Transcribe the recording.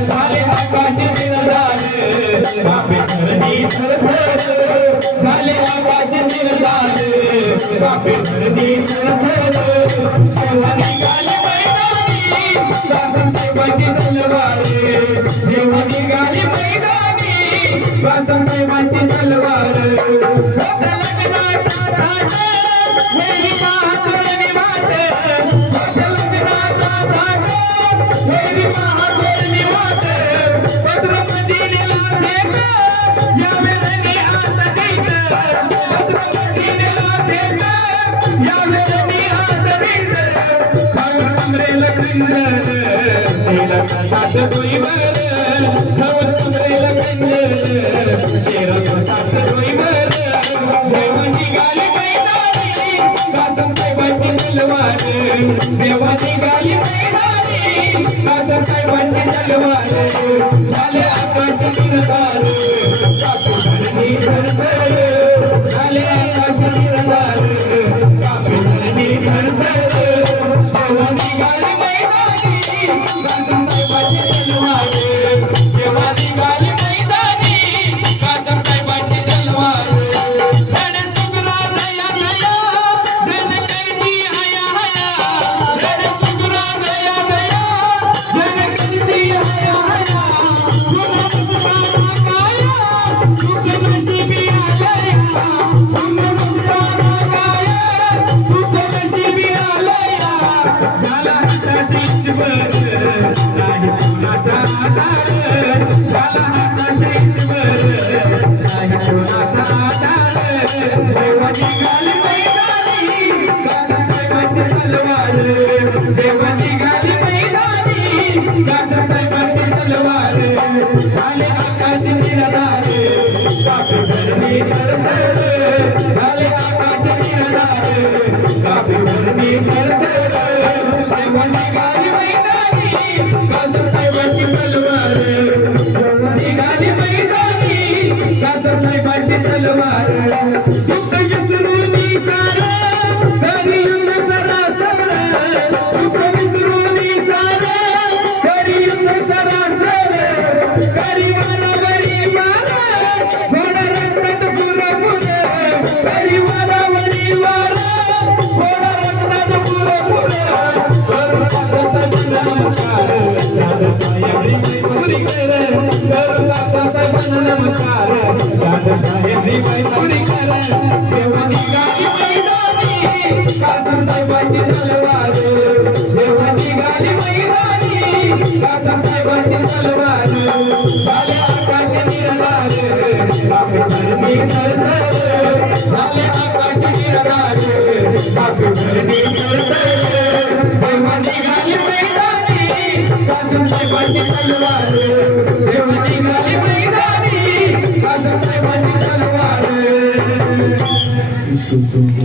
झाले आकाश निरदार कापे धरणी थरथर झाले आकाश निरदार कापे धरणी थरथर जेव्हा निघाले मैदानी कासम साहेबांची तलवार जेव्हा निघाली मैदानी कासम साहेबांची तलवार कसाच डोईवर धवल कुंभरेला खंजर शेर कसाच डोईवर जेव्हा निघाली मैदानी कासम साहेबांची तलवार जेव्हा निघाली मैदानी कासम साहेबांची तलवार झाले आकाश निरदार कापे धरणी थरथर झाले आकाश निरदार कापे धरणी थरथर जेव्हा निघाली मैदानी कासम साहेबांची तलवार जेव्हा निघाली मैदानी कासम साहेबांची तलवार रण सुगरा दया दया जय जय करती हया हया रण सुगरा दया दया जय जय करती हया हया तुला मस्ताना गाया तुझे नशिबी आलया तुला मस्ताना गाया तुझे नशिबी आलया झाला हाताशी ईश्वर नाही कुणाचा आधार झाला हाताशी ईश्वर नाही कुणाचा आधार जेव्हा निघाली मैदानी कासम साहेबांची तलवार जेव्हा निघाली मैदानी कासम साहेबांची तलवार झाले आकाश निरदार कापे धरणी थरथर झाले आकाश निरदार कापे धरणी थरथर जेव्हा निघाली मैदानी कासम साहेबांची तलवार जेव्हा निघाली मैदानी कासम साहेबांची तलवार दुःख विसरून सारं घरी युद्ध सरासर दुःख विसरून सारं घरी युद्ध सरासर घरी वारावरी वारा थोडा रक्तात पुरं पुरं घरी वारावरी वारा थोडा रक्तात पुरं पुरं नमस्कार दादा साहेब रिपाई कर कासम साहेबांना नमस्कार दादा साहेब रिपाई कर जेव्हा निघाली मैदानी कासम साहेबांची तलवार जेव्हा निघाली मैदानी कासम साहेबांची तलवार झाले आकाश निरदार कापे धरणी थरथर झाले आकाश निरदार कापे धरणी थरथर जेव्हा निघाली मैदानी कासम साहेबांची तलवार